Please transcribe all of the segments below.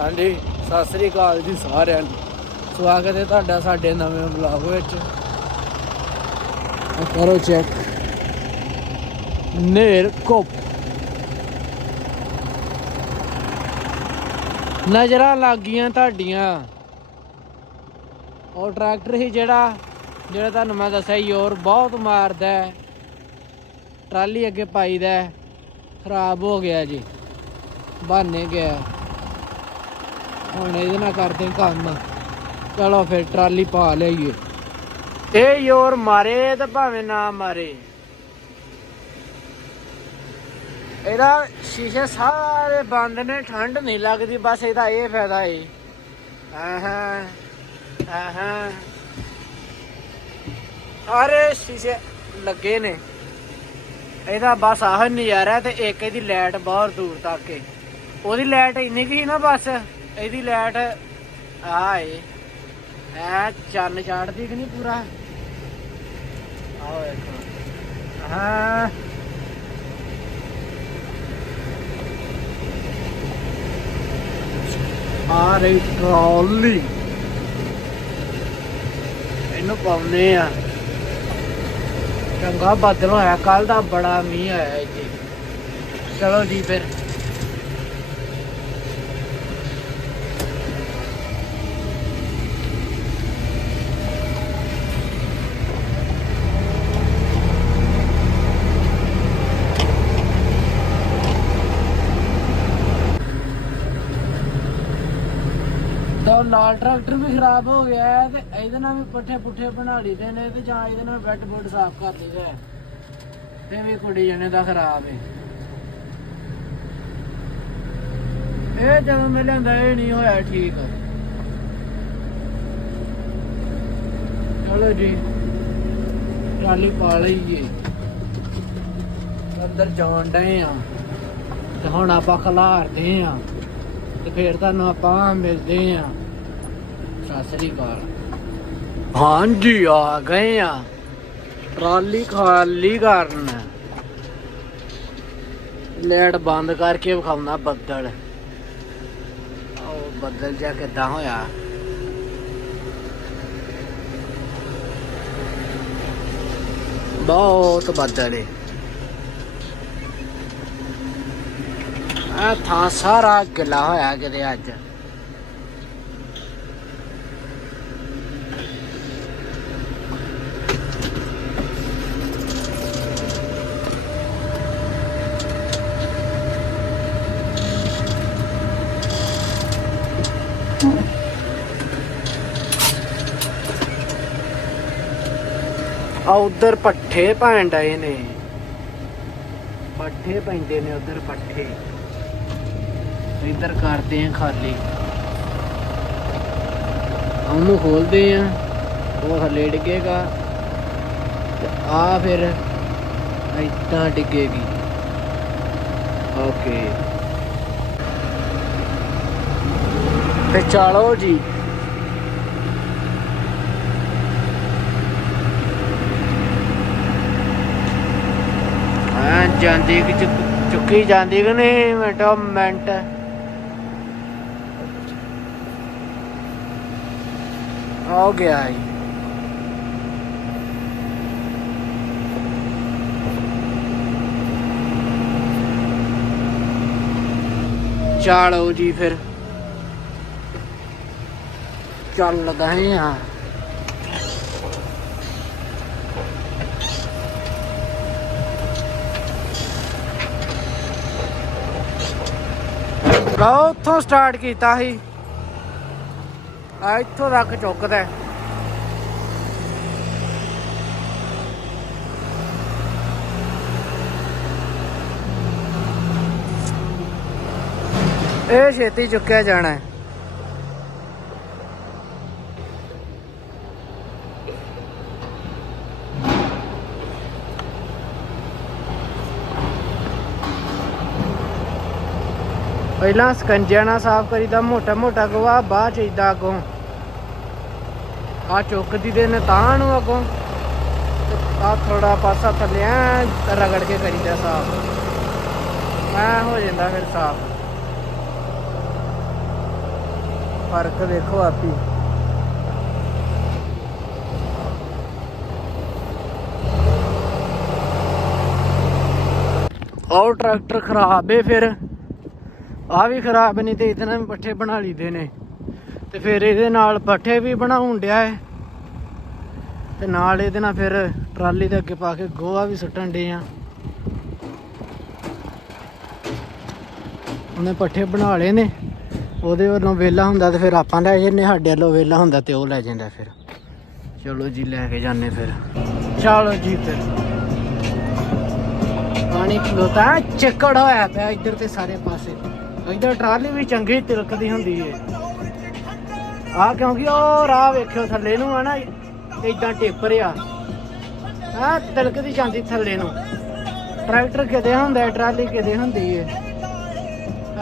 ਹਾਂਜੀ ਸਤਿ ਸ੍ਰੀ ਅਕਾਲ ਜੀ ਸਾਰਿਆਂ ਨੂੰ। ਸਵਾਗਤ ਹੈ ਤੁਹਾਡਾ ਸਾਡੇ ਨਵੇਂ ਵਲੌਗ ਵਿੱਚ। ਆਹ ਕਰੋ ਚੈੱਕ ਨੇਰ ਕੋਪ ਨਜ਼ਰਾਂ ਲੱਗ ਗਈਆਂ ਤੁਹਾਡੀਆਂ। ਉਹ ਟਰੈਕਟਰ ਹੀ ਜਿਹੜਾ ਜਿਹੜਾ ਤੁਹਾਨੂੰ ਮੈਂ ਦੱਸਿਆ ਯੋਰ ਬਹੁਤ ਮਾਰਦਾ ਹੈ। ਟਰਾਲੀ ਅੱਗੇ ਪਾਈਦਾ ਹੈ, ਖਰਾਬ ਹੋ ਗਿਆ ਜੀ। ਬਹਾਨੇ ਗਿਆ ਹੁਣ ਇਹਦੇ ਨਾਲ ਕਰਦੇ ਕੰਮ। ਚਲੋ ਫਿਰ ਟਰਾਲੀ ਪਾ ਲਈਏ। ਇਹ ਯੋਰ ਮਾਰੇ ਤੇ ਭਾਵੇਂ ਨਾ ਮਾਰੇ। ਇਹਦਾ ਸ਼ੀਸ਼ੇ ਸਾਰੇ ਬੰਦ ਨੇ, ਠੰਡ ਨਹੀਂ ਲੱਗਦੀ, ਬਸ ਇਹਦਾ ਇਹ ਫਾਇਦਾ ਏ। ਆਹਾਂ ਆਹਾਂ। ਸਾਰੇ ਸ਼ੀਸ਼ੇ ਲੱਗੇ ਨੇ। ਇਹਦਾ ਬਸ ਆਹ ਨਜ਼ਾਰਾ ਤੇ ਇੱਕ ਇਹਦੀ ਲਾਈਟ ਬਹੁਤ ਦੂਰ ਤੱਕ ਏ। ਉਹਦੀ ਲਾਈਟ ਇੰਨੀ ਕੀ ਨਾ ਬਸ। ਇਹਦੀ ਲਾਈਟ ਆ ਏ। ਐ ਚੰਨ ਚਾੜਦੀ ਕਿ ਨਹੀਂ ਪੂਰਾ? ਆਓ ਵੇਖੋ। ਹਾਂ ਆ ਰਹੀ ਟਰਾਲੀ। ਇਹਨੂੰ ਪਾਉਨੇ ਆ। ਚੰਗਾ ਬੱਦਲ ਹੋਇਆ ਕੱਲ ਦਾ ਬੜਾ ਮੀਂਹ ਆਇਆ ਇੱਥੇ। ਚਲੋ ਜੀ ਫਿਰ। ਤਾਂ ਲਾਲ ਟਰੈਕਟਰ ਵੀ ਖਰਾਬ ਹੋ ਗਿਆ ਹੈ ਤੇ ਇਹਦੇ ਨਾਲ ਵੀ ਪੱਠੇ ਪੁੱਠੇ ਬਣਾ ਲਈਦੇ ਨੇ ਤੇ ਜਾਂ ਇਹਦੇ ਨਾਲ ਬੈੱਡ ਬੁੱਡ ਸਾਫ਼ ਕਰ ਲਈਦਾ ਹੈ। ਤੇ ਵੀ ਕੁੜੀ ਜਣੇ ਦਾ ਖਰਾਬ ਹੈ ਇਹ ਜਦੋਂ ਮੈਂ ਲਿਆਂਦਾ ਇਹ ਨਹੀਂ ਹੋਇਆ ਠੀਕ। ਚਲੋ ਜੀ, ਟਰਾਲੀ ਪਾ ਲਈਏ। ਅੰਦਰ ਜਾਣ ਡਏ ਆ। ਤੇ ਹੁਣ ਆਪਾਂ ਖਲਾਰਦੇ ਆ। ਤੇ ਫੇਰ ਤੁਹਾਨੂੰ ਆਪਾਂ ਮਿਲਦੇ ਆ। ਸਤਿ ਸ੍ਰੀ ਅਕਾਲ ਹਾਂਜੀ, ਆ ਗਏ ਆ। ਟਰਾਲੀ ਖਾਲੀ ਕਰਨ। ਲੈਟ ਬੰਦ ਕਰਕੇ ਵਿਖਾਉਣਾ ਬੱਦਲ। ਉਹ ਬੱਦਲ ਜਿਹਾ ਕਿਦਾਂ ਹੋਇਆ? ਬਹੁਤ ਬੱਦਲ ਏ। ਆ ਥਾਂ ਸਾਰਾ ਗਿੱਲਾ ਹੋਇਆ ਕਿਤੇ ਅੱਜ। ਆ ਉਧਰ ਪੱਠੇ ਪੈਣ ਡਏ ਨੇ। ਪੱਠੇ ਪੈਂਦੇ ਨੇ ਉਧਰ ਪੱਠੇ। ਇੱਧਰ ਕਰਦੇ ਆ ਖਾਲੀ। ਉਹਨੂੰ ਖੋਲਦੇ ਆ, ਉਹ ਥੱਲੇ ਡਿੱਗੇਗਾ। ਤੇ ਆ ਫਿਰ ਏਦਾਂ ਡਿੱਗੇਗੀ। ਓਕੇ। ਤੇ ਚਲੋ ਜੀ ਹਾਂ ਜਾਂਦੀ ਕਿ ਚੁੱਕੀ ਜਾਂਦੀ ਕਿ ਨਹੀਂ? ਮਿੰਟੋ ਮਿੰਟ। ਹੋ ਗਿਆ ਜੀ। ਚਲੋ ਜੀ ਫਿਰ। ਚੱਲ ਗਏ ਆ। ਲਓ ਉੱਥੋਂ ਸਟਾਰਟ ਕੀਤਾ ਸੀ। ਆ ਇੱਥੋਂ ਤੱਕ ਚੁੱਕਦਾ ਇਹ ਛੇਤੀ ਚੁੱਕਿਆ ਜਾਣਾ ਹੈ। ਪਹਿਲਾਂ ਸਕੰਜਿਆਂ ਨਾਲ ਸਾਫ਼ ਕਰੀਦਾ ਮੋਟਾ ਮੋਟਾ ਗਵਾ, ਬਾਅਦ ਚ ਇਦਾਂ ਅੱਗੋਂ। ਆ ਚੁੱਕਦੀ ਦੇ ਨੇ ਤਾਂ ਨੂੰ ਅੱਗੋਂ। ਆ ਥੋੜਾ ਪਾਸਾ ਥੱਲੇ ਐਂ ਰਗੜ ਕੇ ਕਰੀਦਾ ਸਾਫ਼ ਐ ਹੋ ਜਾਂਦਾ ਫਿਰ ਸਾਫ਼ ਫ਼ਰਕ ਦੇਖੋ ਆਪੀ ਉਹ ਟਰੈਕਟਰ ਖਰਾਬ ਏ ਫਿਰ। ਆ ਵੀ ਖਰਾਬ ਨਹੀਂ ਤੇ ਇਤਨਾ ਵੀ ਪੱਠੇ ਬਣਾ ਲਈਦੇ ਨੇ। ਤੇ ਫਿਰ ਇਹਦੇ ਨਾਲ ਪੱਠੇ ਵੀ ਬਣਾਉਣ ਡਿਆ ਏ ਤੇ ਨਾਲ ਇਹਦੇ ਨਾਲ ਫਿਰ ਟਰਾਲੀ ਦੇ ਅੱਗੇ ਪਾ ਕੇ ਗੋਹਾ ਵੀ ਸੁੱਟਣ ਡੇ ਆ। ਉਹਨੇ ਪੱਠੇ ਬਣਾ ਲਏ ਨੇ। ਉਹਦੇ ਵੱਲੋਂ ਵੇਲਾ ਹੁੰਦਾ ਤੇ ਫਿਰ ਆਪਾਂ ਲੈ ਜੰਨੇ ਸਾਡੇ ਵੱਲੋਂ ਵੇਲਾ ਹੁੰਦਾ ਤੇ ਉਹ ਲੈ ਜਾਂਦਾ ਫਿਰ। ਚਲੋ ਜੀ, ਲੈ ਕੇ ਜਾਂਦੇ ਫਿਰ। ਚਲੋ ਜੀ ਫਿਰ। ਪਾਣੀ ਖਲੋਤਾ ਚੱਕੜ ਹੋਇਆ ਪਿਆ ਇੱਧਰ ਤੇ ਸਾਰੇ ਪਾਸੇ। ਇੱਧਰ ਟਰਾਲੀ ਵੀ ਚੰਗੀ ਤਿਲਕਦੀ ਹੁੰਦੀ ਏ। ਆ ਕਿਉਂਕਿ ਉਹ ਰਾਹ ਵੇਖਿਓ ਥੱਲੇ ਨੂੰ ਆ ਨਾ ਇਦਾਂ ਟੇਪਰ ਆ ਆ ਤਿਲਕਦੀ ਜਾਂਦੀ ਥੱਲੇ ਨੂੰ। ਟਰੈਕਟਰ ਕਿਤੇ ਹੁੰਦਾ, ਟਰਾਲੀ ਕਿਤੇ ਹੁੰਦੀ ਏ।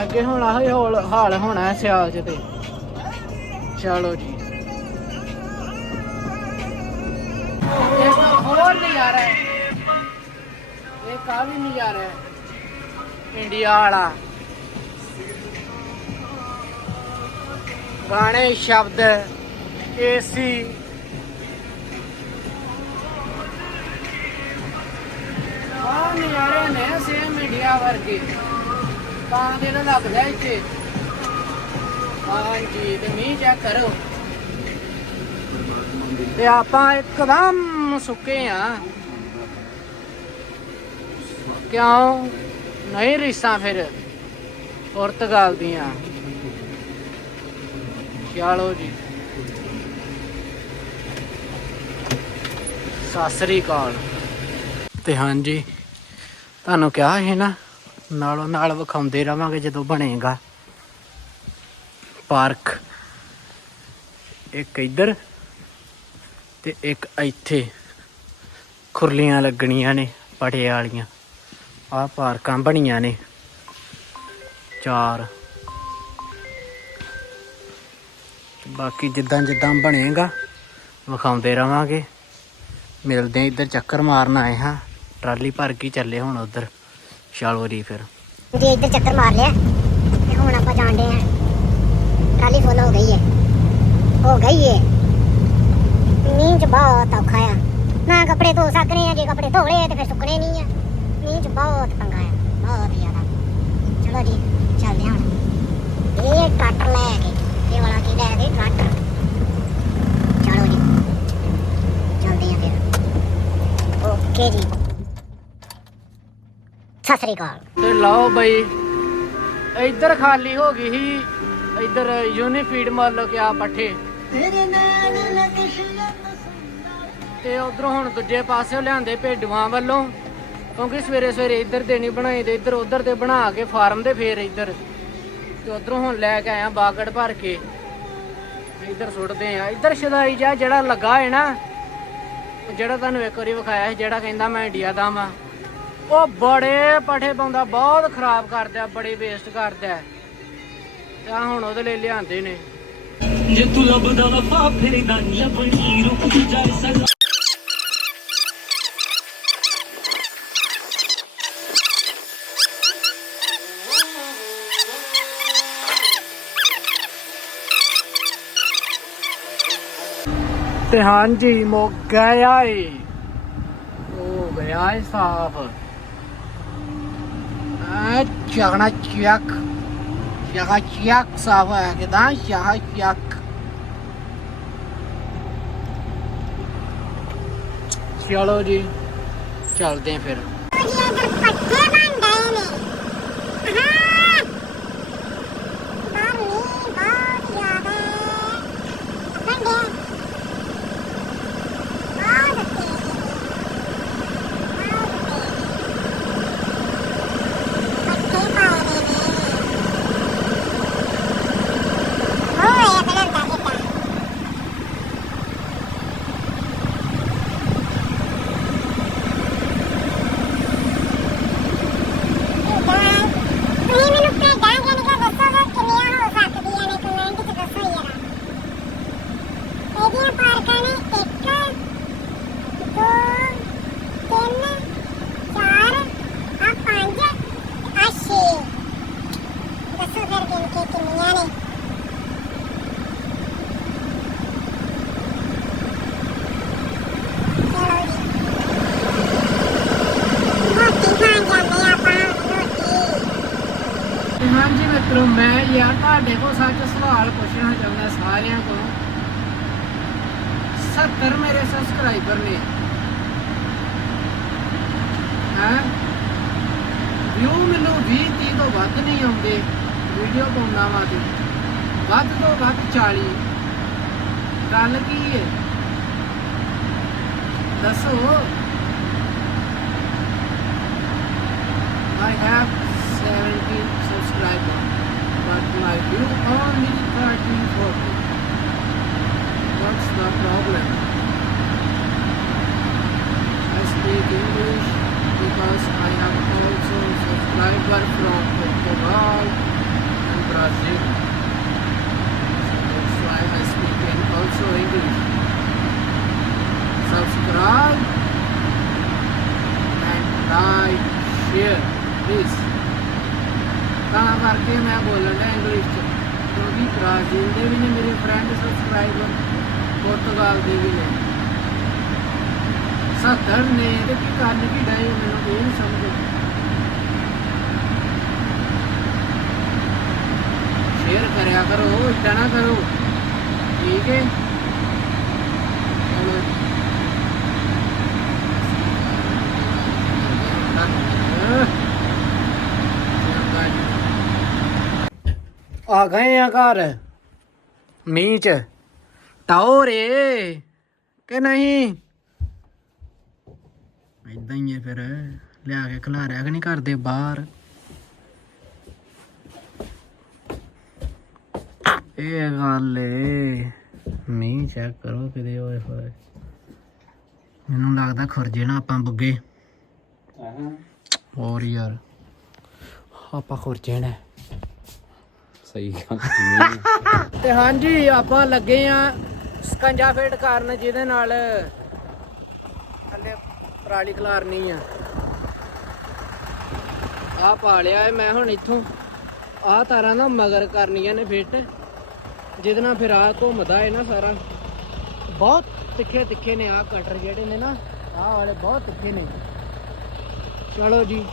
ਅੱਗੇ ਹੁਣ ਆਹੀ ਹਾਲ ਹੋਣਾ ਸਿਆਲ ਚ ਤੇ। ਚਲੋ ਜੀ। ਇਹ ਤਾਂ ਹੋਰ ਨਜ਼ਾਰਾ ਹੈ। ਇਹ ਕਾਫੀ ਨਜ਼ਾਰਾ ਹੈ। ਇੰਡੀਆ ਵਾਲਾ। ਗਾਣੇ ਸ਼ਬਦ ਏਸੀ। ਆ ਨਜ਼ਾਰੇ ਨੇ ਸੇਮ ਇੰਡੀਆ ਵਰਗੇ। ਤਾਂ ਦੇ ਨਾ ਲੱਗਦਾ ਇੱਥੇ। ਹਾਂਜੀ ਤੇ ਮੀਂਹ ਚੈੱਕ ਕਰੋ। ਤੇ ਆਪਾਂ ਇੱਕਦਮ ਸੁੱਕੇ ਆ। ਕਿਉਂ? ਨਹੀਂ ਰੀਸਾਂ ਫਿਰ। ਪੁਰਤਗਾਲ ਦੀਆਂ ਚਲੋ ਜੀ। ਸਤਿ ਸ੍ਰੀ ਅਕਾਲ। ਤੇ ਹਾਂਜੀ, ਤੁਹਾਨੂੰ ਕਿਹਾ ਸੀ ਨਾ, ਨਾਲੋਂ ਨਾਲ ਵਿਖਾਉਂਦੇ ਰਵਾਂਗੇ ਜਦੋਂ ਬਣੇਗਾ। ਪਾਰਕ। ਇੱਕ ਇੱਧਰ ਤੇ ਇੱਕ ਇੱਥੇ। ਖੁਰਲੀਆਂ ਲੱਗਣੀਆਂ ਨੇ ਪਟੇ ਵਾਲੀਆਂ ਆਹ ਪਾਰਕਾਂ ਬਣੀਆਂ ਨੇ। ਚਾਰ। ਬਾਕੀ ਜਿੱਦਾਂ ਜਿੱਦਾਂ ਬਣੇਗਾ, ਵਿਖਾਉਂਦੇ ਰਵਾਂਗੇ। ਮਿਲਦੇ ਆਂ ਇੱਧਰ ਚੱਕਰ ਮਾਰਨ ਆਏ ਹਾਂ। ਟਰਾਲੀ ਭਰ ਕੇ ਚੱਲੇ ਹੁਣ ਉਧਰ ਚਲੋ ਫਿਰ। ਜੀ ਇੱਧਰ ਚੱਕਰ ਮਾਰ ਲਿਆ, ਤੇ ਹੁਣ ਆਪਾਂ ਜਾਣਦੇ ਆ ਟਰਾਲੀ ਫੁੱਲ ਹੋ ਗਈ ਹੈ ਹੋ ਗਈ ਹੈ ਮੀਂਹ ਚ ਬਹੁਤ ਔਖਾ ਆ। ਨਾ ਕੱਪੜੇ ਧੋ ਸਕਨੇ ਆ, ਜੇ ਕੱਪੜੇ ਧੋ ਲਏ ਤੇ ਫਿਰ ਸੁੱਕਣੇ ਨਹੀਂ ਆ। ਮੀਂਹ ਚ ਬਹੁਤ ਪੰਗਾ ਆ। ਬਹੁਤ ਜ਼ਿਆਦਾ। ਚਲੋ ਜੀ, ਚੱਲਦੇ ਹਾਂ ਹੁਣ। ਇਹ ਟਰੈਕਟਰ ਲੈ ਕੇ। ਇਹ ਵਾਲਾ ਕੀ ਲੈ ਕੇ ਟਰੈਕਟਰ ਚਲੋ ਜੀ ਚੱਲਦੇ ਆ ਫਿਰ। ਓਕੇ ਜੀ। ਸਤਿ ਸ੍ਰੀ ਅਕਾਲ। ਤੇ ਲਓ ਬਈ। ਇੱਧਰ ਖਾਲੀ ਹੋ ਗਈ ਸੀ। ਇੱਧਰ ਯੂਨੀਫੀਡ ਮੰਨ ਲਓ ਕਿ ਆ ਪੱਠੇ। ਤੇ ਉਧਰੋਂ ਹੁਣ ਦੂਜੇ ਪਾਸੇ ਲਿਆਂਦੇ ਭੇਡੂਆਂ ਵੱਲੋਂ। ਕਿਉਂਕਿ ਸਵੇਰੇ ਸਵੇਰੇ ਇੱਧਰ ਦੇ ਨਹੀਂ ਬਣਾਏ ਤੇ ਇੱਧਰ ਉਧਰ ਦੇ ਬਣਾ ਕੇ ਫਾਰਮ ਦੇ ਫੇਰ ਇੱਧਰ। ਤੇ ਉਧਰੋਂ ਹੁਣ ਲੈ ਕੇ ਆਇਆ ਬਾਗੜ ਭਰ ਕੇ। ਇੱਧਰ ਸੁੱਟਦੇ ਆ। ਇੱਧਰ ਸ਼ਦਾਈ ਜਾ ਜਿਹੜਾ ਲੱਗਾ ਹੈ ਨਾ, ਜਿਹੜਾ ਤੁਹਾਨੂੰ ਇੱਕ ਵਾਰੀ ਵਿਖਾਇਆ ਸੀ, ਜਿਹੜਾ ਕਹਿੰਦਾ ਮੈਂ ਇੰਡੀਆ ਦਾ ਵਾਂ। ਉਹ ਬੜੇ ਪਠੇ ਪਾਉਂਦਾ, ਬਹੁਤ ਖਰਾਬ ਕਰਦਾ, ਬੜੇ ਵੇਸਟ ਕਰਦਾ। ਤੇ ਹੁਣ ਉਹਦੇ ਲਈ ਲਿਆਂਦੇ ਨੇ। ਜੇ ਤੂੰ ਲੱਭਦਾ ਵਫਾ, ਫਿਰ ਨਾ ਲੱਭਣੀ। ਰੁਕ ਜਾਏ ਸਦਾ ਤੇ ਹਾਂਜੀ, ਮੁੱਕ ਗਿਆ ਏ ਹੋ ਗਿਆ ਏ ਸਾਫ਼। ਆ ਚਗਣਾ ਚੱਕ ਚਗਾ ਚੱਕ ਸਾਫ਼ ਹੈ ਕਿਦਾਂ ਚਾਹ ਚੱਕ ਚਲੋ ਜੀ, ਚੱਲਦੇ ਆਂ ਫਿਰ। ਵੱਧ ਤੋਂ ਵੱਧ 40 ਗੱਲ ਕੀ ਹੈ ਦੱਸੋ I have 70 subscribers, but my view only 30 40. What's the problem? I speak English because I have also subscriber from Portugal and Brazil. Also English. Subscribe and like, share, please. ਤਾਂ ਕਰਕੇ ਮੈਂ ਬੋਲਣ ਇੰਗਲਿਸ਼ ਚ। ਕਿਉਂਕਿ ਬ੍ਰਾਜ਼ੀਲ ਦੇ ਵੀ ਨੇ ਮੇਰੇ friend subscriber ਪੁਰਤਗਾਲ ਦੇ ਵੀ ਨੇ। 70 ਨੇ ਤੇ ਕੀ ਕਰਨ ਕੀ ਡਾਈ ਮੈਨੂੰ ਕੋਈ ਨਹੀਂ ਸਮਝ ਸ਼ੇਅਰ ਕਰਿਆ ਕਰੋ ਇਦਾਂ ਨਾ ਕਰੋ। ਠੀਕ ਹੈ। ਆ ਗਏ ਆ ਘਰ। ਮੀਂਹ ਚ। ਟਾਓ ਰੇ। ਕਿ ਨਹੀਂ? ਇਦਾਂ ਹੀ ਹੈ ਫਿਰ। ਲਿਆ ਕੇ ਖਿਲਾਰਿਆ ਕਿ ਨਹੀਂ ਕਰਦੇ ਬਾਹਰ? ਇਹ ਗੱਲ ਏ। ਮੀਂਹ ਚੈੱਕ ਕਰੋ ਕਿਤੇ ਹੋਏ ਹੋਏ। ਮੈਨੂੰ ਲੱਗਦਾ ਖੁਰਜੇ ਨਾ ਆਪਾਂ ਬੁੱਗੇ। ਹੋਰ ਯਾਰ ਆਪਾਂ ਖੁਰਜੇ ਨੇ। ਸਹੀ ਗੱਲ ਤੇ ਹਾਂਜੀ ਆਪਾਂ ਲੱਗੇ ਆ ਸਕੰਜਾ ਫੇਟ ਕਰਨ ਜਿਹਦੇ ਨਾਲ ਥੱਲੇ ਪਰਾਲੀ ਖਲਾਰਨੀ ਆ। ਆ ਪਾ ਲਿਆ ਮੈਂ ਹੁਣ ਇੱਥੋਂ ਆ ਤਾਰਾਂ ਨਾ ਮਗਰ ਕਰਨੀਆਂ ਨੇ ਫਿੱਟ। ਜਿਹਦੇ ਨਾਲ ਫਿਰ ਆ ਘੁੰਮਦਾ ਏ ਨਾ ਸਾਰਾ। ਬਹੁਤ ਤਿੱਖੇ ਤਿੱਖੇ ਨੇ ਆ ਕਟਰ ਜਿਹੜੇ ਨੇ ਨਾ, ਆਹ ਵਾਲੇ ਬਹੁਤ ਤਿੱਖੇ ਨੇ। ਚਲੋ ਜੀ,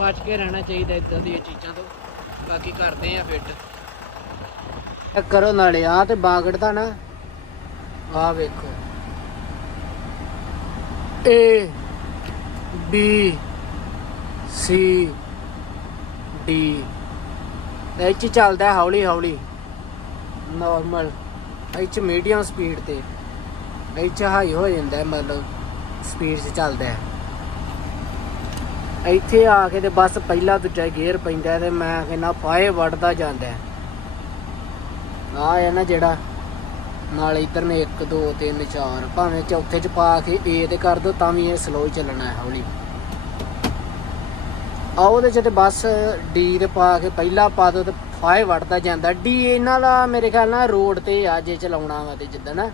ਬਚ ਕੇ ਰਹਿਣਾ ਚਾਹੀਦਾ ਇਦਾਂ ਦੀਆਂ ਚੀਜ਼ਾਂ ਤੋਂ। ਬਾਕੀ ਕਰਦੇ ਆ ਫਿੱਟ ਕਰੋ ਨਾਲੇ ਆ ਤੇ ਬਾਗੜ ਦਾ ਨਾ। ਆ ਵੇਖੋ। ਏ ਬੀ ਸੀ ਡੀ ਇਹ ਚ ਚੱਲਦਾ ਹੌਲੀ ਹੌਲੀ ਨਾਰਮਲ ਇਹ ਚ ਮੀਡੀਅਮ ਸਪੀਡ ਤੇ। ਇਹ ਚ ਹਾਈ ਹੋ ਜਾਂਦਾ ਮਤਲਬ ਸਪੀਡ 'ਚ ਚੱਲਦਾ ਹੈ। ਇੱਥੇ ਆ ਕੇ ਤੇ ਬਸ ਪਹਿਲਾ ਦੂਜਾ ਗੇਅਰ ਪੈਂਦਾ ਤੇ ਮੈਂ ਕਹਿੰਦਾ ਪਾਏ ਵੜਦਾ ਜਾਂਦਾ ਆ ਹੈ ਨਾ ਜਿਹੜਾ, ਨਾਲ ਇਧਰ ਨੇ 1 2 3 4 ਭਾਵੇਂ ਚੌਥੇ ਚ ਪਾ ਕੇ ਏ ਤੇ ਕਰ ਦੋ, ਤਾਂ ਵੀ ਇਹ ਸਲੋ ਹੀ ਚੱਲਣਾ ਹੈ ਹੌਲੀ। ਆ ਉਹਦੇ ਚ ਤੇ ਬਸ ਡੀ ਤੇ ਪਾ ਕੇ ਪਹਿਲਾ ਪਾ ਦੋ ਤੇ ਫਾਏ ਵੜਦਾ ਜਾਂਦਾ। D ਇਹਨਾਂ ਦਾ ਮੇਰੇ ਖਿਆਲ ਨਾਲ ਰੋਡ ਤੇ ਆ ਜੇ ਚਲਾਉਣਾ ਵਾ ਤੇ ਜਿੱਦਾਂ ਨਾ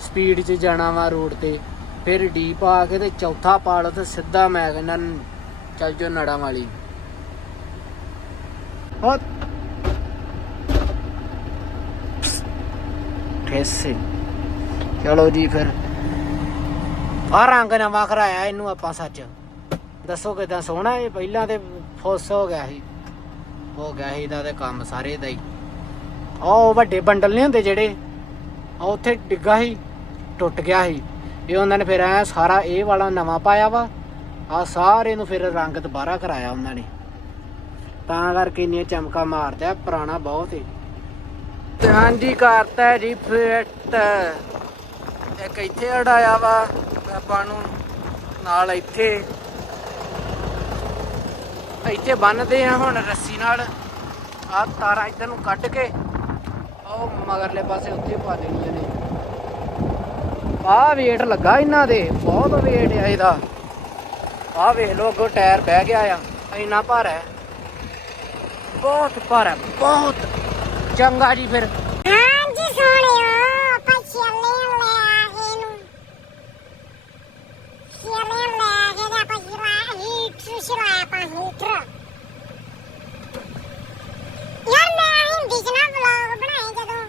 ਸਪੀਡ 'ਚ ਜਾਣਾ ਵਾ ਰੋਡ ਤੇ ਫਿਰ D ਪਾ ਕੇ ਤੇ ਚੌਥਾ ਪਾ ਲਓ ਤੇ ਸਿੱਧਾ ਮੈਂ ਕਹਿੰਦਾ ਚੱਲ ਜੋ ਨੜਾਂ ਵਾਲੀ। ਬਹੁਤ ਠੇਸੇ ਚਲੋ ਜੀ ਫਿਰ। ਆ ਰੰਗ ਨਵਾਂ ਕਰਾਇਆ ਇਹਨੂੰ ਆਪਾਂ ਸੱਚ। ਦੱਸੋ ਕਿਦਾਂ ਸੋਹਣਾ ਇਹ? ਪਹਿਲਾਂ ਤੇ ਫੁੱਸ ਹੋ ਗਿਆ ਸੀ। ਹੋ ਗਿਆ ਸੀ ਇਹਦਾ ਤੇ ਕੰਮ ਸਾਰੇ ਦਾ ਹੀ। ਉਹ ਵੱਡੇ ਬੰਡਲ ਨਹੀਂ ਹੁੰਦੇ ਜਿਹੜੇ? ਉਹ ਉੱਥੇ ਡਿੱਗਾ ਸੀ, ਟੁੱਟ ਗਿਆ ਸੀ। ਇਹ ਉਹਨਾਂ ਨੇ ਫਿਰ ਐ ਸਾਰਾ ਇਹ ਵਾਲਾ ਨਵਾਂ ਪਾਇਆ ਵਾ ਆ ਸਾਰੇ ਨੂੰ ਫਿਰ ਰੰਗ ਦੁਬਾਰਾ ਕਰਾਇਆ ਉਹਨਾਂ ਨੇ। ਤਾਂ ਕਰਕੇ ਇੰਨੀਆਂ ਚਮਕਾ ਮਾਰਦਾ ਪੁਰਾਣਾ ਬਹੁਤ ਏ। ਤੇ ਹਾਂਜੀ ਕਰਤਾ ਜੀ, ਫਿੱਟ ਇੱਕ ਇੱਥੇ ਅੜਾਇਆ ਵਾ ਆਪਾਂ ਨੂੰ ਨਾਲ ਇੱਥੇ ਇੱਥੇ ਬੰਨਦੇ ਆ ਹੁਣ ਰੱਸੀ ਨਾਲ। ਆ ਤਾਰਾਂ ਇੱਧਰ ਨੂੰ ਕੱਢ ਕੇ ਉਹ ਮਗਰਲੇ ਪਾਸੇ ਉੱਥੇ ਪਾ ਦੇਣੀਆਂ ਨੇ। ਆ ਵੇਟ ਲੱਗਾ ਇਹਨਾਂ ਦੇ, ਬਹੁਤ ਵੇਟ ਆ ਇਹਦਾ। ਆ ਵੇਖ ਲਓ, ਅੱਗੋਂ ਟਾਇਰ ਬਹਿ ਗਿਆ ਆ, ਇੰਨਾ ਭਾਰਾ ਹੈ। ਬਹੁਤ ਭਾਰਾ, ਬਹੁਤ। ਚੰਗਾ ਜੀ ਫਿਰ ਹਾਂਜੀ ਸੋਹਣਿਓ ਆਪਾਂ ਛੇਲੇ ਲੈ ਆ ਇਹਨੂੰ ਛੇਲੇ ਲੈ ਕੇ ਤੇ ਆਪਾਂ ਹੀਰਾ ਹੀਟਰ ਸ਼ਿਰਾਇਆ ਆਪਾਂ ਹੀਟਰ ਯਾਰ ਮੈਂ ਹਿੰਦੀ ਚ ਨਾ ਵਲੌਗ ਬਣਾਏ ਜਦੋਂ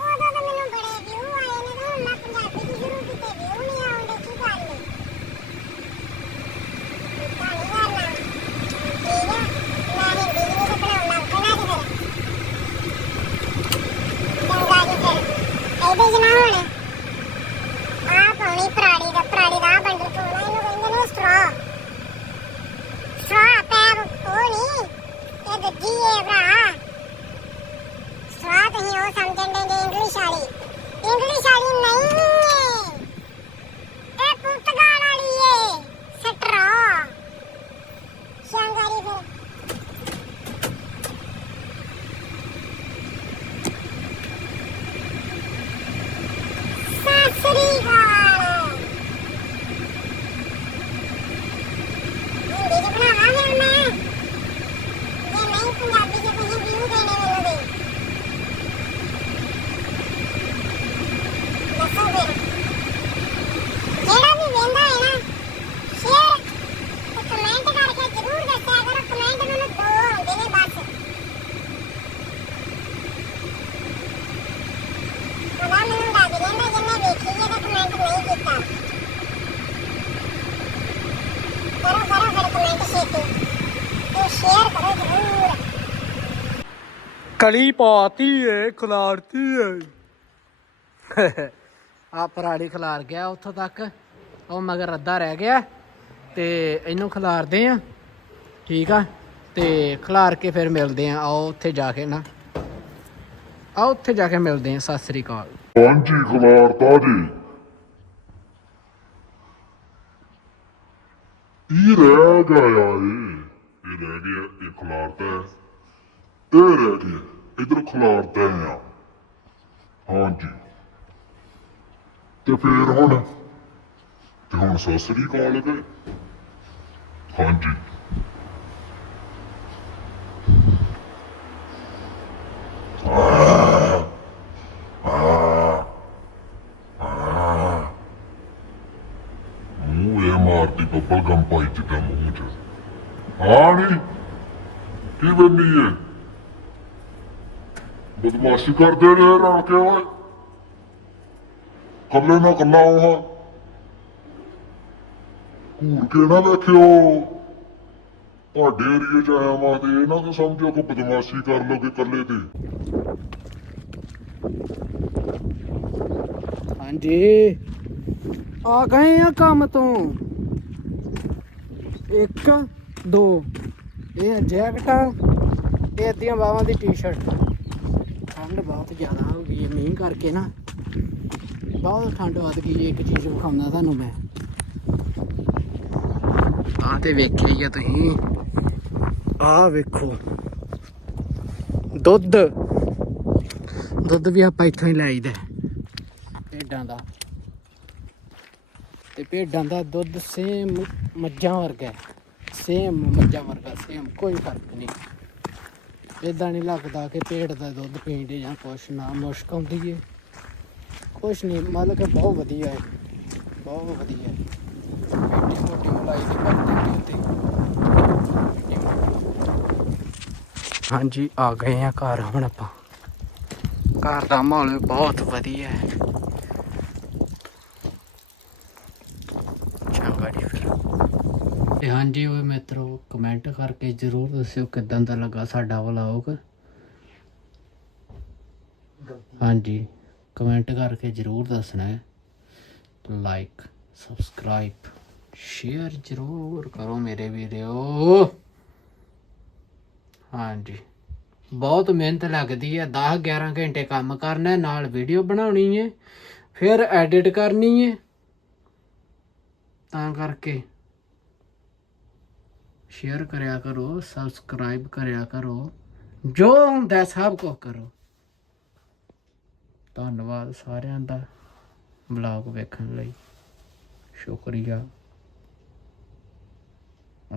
ਉਦੋਂ ਤਾਂ ਮੈਨੂੰ ਬੜੇ ਵਿਊ ਆਏ ਨੇ ਤੇ ਹੁਣ ਮੈਂ ਪੰਜਾਬੀ ਚ ਸ਼ੁਰੂ ਕੀਤੇ ਵਿਊ ਨਹੀਂ ਆਉਂਦੇ ਕੀ ਗੱਲ ਏ ਏਦਾਂ ਨਹੀਂ ਕਰਨਾ ਠੀਕ ਹੈ ਮੈਂ ਹਿੰਦੀ ਚ ਨਹੀਂ ਬਣਾਉਣਾ ਪਹਿਲਾਂ ਇਹਦੇ ਚ ਨਾ ਹੁਣ ਆ ਪਾਉਣੀ ਪਰਾਲੀ ਦਾ ਪਰਾਲੀ ਦਾ ਬੰਡਲ ਪਾਉਣਾ ਇਹਨੂੰ ਕਹਿੰਦੇ ਨੇ ਸਟ੍ਰਾ ਸਟ੍ਰਾ ਪੈਰ ਉਹ ਨਹੀਂ ਇਹ ਦੂਜੀ ਹੈ ਭਰਾ ਸਟ੍ਰਾ ਤੁਸੀਂ ਉਹ ਸਮਝਣ ਦੇ ਨੇ ਇੰਗਲਿਸ਼ ਵਾਲੀ ਇੰਗਲਿਸ਼ ਵਾਲੀ ਨਹੀਂ ਹੈ ਇਹ ਪੁਰਤਗਾਲ ਵਾਲੀ ਹੈ ਸਟ੍ਰਾ ਸ਼ਾਂਗਾਰੀ ਫਿਰ ਸਤਿ ਸ੍ਰੀ ਅਕਾਲ ਹਿੰਦੀ ਚ ਬਣਾਵਾਂ ਫਿਰ ਮੈਂ ਜੇ ਨਹੀਂ ਪੰਜਾਬੀ ਚ ਤੁਸੀਂ ਵਿਊ ਦੇਣੇ ਮੈਨੂੰ ਦੇ ਦੱਸੋ ਫਿਰ ਜਿਹੜਾ ਵੀ ਵੇਂਦਾ ਹੈ ਨਾ ਸ਼ੇਅਰ ਤੇ ਕਮੈਂਟ ਕਰਕੇ ਜ਼ਰੂਰ ਦੱਸਿਆ ਕਰੋ ਕਮੈਂਟ ਮੈਨੂੰ ਦੋ ਆਉਂਦੇ ਨੇ ਬਸ ਪਤਾ ਮੈਨੂੰ ਲੱਗ ਜਾਂਦਾ ਜਿੰਨੇ ਵੇਖੀ ਹੈ ਤਾਂ ਕਮੈਂਟ ਨਹੀਂ ਕੀਤਾ ਕਰੋ ਕਰੋ ਫਿਰ ਕਮੈਂਟ ਛੇਤੀ ਤੇ ਸ਼ੇਅਰ ਕਰੋ ਜ਼ਰੂਰ ਕਲੀ ਪਾਤੀ ਏ ਖਲਾਰਤੀ ਏ। ਆ ਪਰਾੜੀ ਖਲਾਰ ਗਿਆ ਉੱਥੋਂ ਤੱਕ। ਉਹ ਮਗਰ ਅੱਧਾ ਰਹਿ ਗਿਆ ਤੇ ਇਹਨੂੰ ਖਲਾਰਦੇ ਆ। ਠੀਕ ਆ? ਤੇ ਖਲਾਰ ਕੇ ਫਿਰ ਮਿਲਦੇ ਆ। ਆਓ ਉੱਥੇ ਜਾ ਕੇ ਨਾ। ਆਓ ਉੱਥੇ ਜਾ ਕੇ ਮਿਲਦੇ ਆ। ਸਤਿ ਸ੍ਰੀ ਅਕਾਲ। ਹਾਂਜੀ ਖਲਾਰਤਾ ਜੀ। ਇਹ ਰਹਿ ਗਿਆ ਇਹ ਰਹਿ ਗਿਆ ਇਹ ਖਲਾਰਤਾ ਹੈ। ਇਹ ਰਹਿ ਗਿਆ। ਇਧਰ ਖਲਾਰਤਾ ਆ ਹਾਂਜੀ ਤੇ ਫੇਰ ਹੁਣ ਤੇ ਹੁਣ ਸਤਿ ਸ੍ਰੀ ਅਕਾਲ ਗਏ ਹਾਂਜੀ ਮੂੰਹ ਇਹ ਮਾਰਦੀ ਬੱਬਲ ਗਮ ਪਾਈ ਜਿੱਦਾਂ ਮੂੰਹ ਚ ਹਾਂ ਨੀ ਕੀ ਬੰਨੀ ਹੈ ਬਦਮਾਸ਼ੀ ਕਰਦੇ ਨੇ ਰਲ ਕੇ ਓਏ। ਕੱਲੇ ਨਾ ਕੱਲਾ ਉਹ ਘੂਰ ਕੇ ਨਾ ਵੇਖਿਓ। ਤੁਹਾਡੇ ਏਰੀਏ ਚ ਆਇਆ ਵਾਂ ਇਹ ਨਾ ਕਿ ਸਮਝੋ ਕਿ ਬਦਮਾਸ਼ੀ ਕਰ ਲੋਗੇ ਕੱਲੇ ਤੇ। ਹਾਂਜੀ। ਆ ਗਏ ਆ ਕੰਮ ਤੋਂ। ਇੱਕ, ਦੋ। ਇਹ ਜੈਕਟਾਂ, ਇਹ ਅੱਧੀਆਂ ਬਾਹਾਂ ਦੀ ਟੀ-ਸ਼ਰਟ ਠੰਡ ਬਹੁਤ ਜ਼ਿਆਦਾ ਹੋ ਗਈ ਹੈ ਮੀਂਹ ਕਰਕੇ ਨਾ। ਬਹੁਤ ਠੰਡ ਵੱਧ ਗਈ ਇੱਕ ਚੀਜ਼ ਵਿਖਾਉਂਦਾ ਤੁਹਾਨੂੰ ਮੈਂ। ਆਹ ਤੇ ਵੇਖਿਆ ਹੀ ਆ ਤੁਸੀਂ। ਆਹ ਵੇਖੋ। ਦੁੱਧ। ਦੁੱਧ ਵੀ ਆਪਾਂ ਇੱਥੋਂ ਹੀ ਲਾਈਦਾ ਭੇਡਾਂ ਦਾ। ਤੇ ਭੇਡਾਂ ਦਾ ਦੁੱਧ ਸੇਮ ਮੱਝਾਂ ਵਰਗਾ ਸੇਮ ਮੱਝਾਂ ਵਰਗਾ, ਸੇਮ, ਕੋਈ ਫ਼ਰਕ ਨਹੀਂ। ਇਦਾਂ ਨਹੀਂ ਲੱਗਦਾ ਕਿ ਪੇਟ ਦਾ ਦੁੱਧ ਪੀਂਦੇ ਜਾਂ ਕੁਛ ਨਾ, ਮੁਸ਼ਕ ਆਉਂਦੀ ਏ। ਕੁਛ ਨਹੀਂ ਮਤਲਬ ਕਿ ਬਹੁਤ ਵਧੀਆ ਹੈ ਬਹੁਤ ਵਧੀਆ ਹੈ ਐਡੀ ਮੋਟੀ ਮਲਾਈ ਦੀ ਕੁਆਲਿਟੀ ਹੁੰਦੀ ਹਾਂਜੀ, ਆ ਗਏ ਆ ਘਰ ਹੁਣ ਆਪਾਂ। ਘਰ ਦਾ ਮਾਹੌਲ ਬਹੁਤ ਵਧੀਆ ਹੈ ਚੰਗਾ ਜੀ ਫਿਰ ਤੇ ਹਾਂਜੀ ਓਏ ਮਿੱਤਰੋ ਕਮੈਂਟ ਕਰਕੇ ਜਰੂਰ ਦੱਸਿਓ ਕਿਦਾਂ ਦਾ ਲੱਗਾ ਸਾਡਾ ਵਲੌਗ ਹਾਂਜੀ ਕਮੈਂਟ ਕਰਕੇ ਜਰੂਰ ਦੱਸਣਾ ਹੈ। ਲਾਈਕ ਸਬਸਕ੍ਰਾਈਬ ਸ਼ੇਅਰ ਜਰੂਰ ਕਰੋ ਮੇਰੇ ਵੀਡੀਓ ਹਾਂਜੀ, ਬਹੁਤ ਮਿਹਨਤ ਲੱਗਦੀ ਹੈ। 10 11 ਘੰਟੇ ਕੰਮ ਕਰਨਾ ਨਾਲ ਵੀਡੀਓ ਬਣਾਉਣੀ ਹੈ, ਫਿਰ ਐਡਿਟ ਕਰਨੀ ਹੈ। ਤਾਂ ਕਰਕੇ ਸ਼ੇਅਰ ਕਰਿਆ ਕਰੋ ਸਬਸਕ੍ਰਾਈਬ ਕਰਿਆ ਕਰੋ, ਜੋ ਹੁੰਦਾ ਸਭ ਕੁਝ ਕਰੋ। ਧੰਨਵਾਦ ਸਾਰਿਆਂ ਦਾ ਬਲੌਗ ਵੇਖਣ ਲਈ। ਸ਼ੁਕਰੀਆ।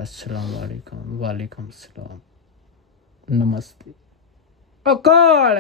ਅਸਲਾਮ ਵਾਲੇਕਮ ਵਾਲੇਕਮ ਸਲਾਮ। ਨਮਸਤੇ। ਅਕਾਲ।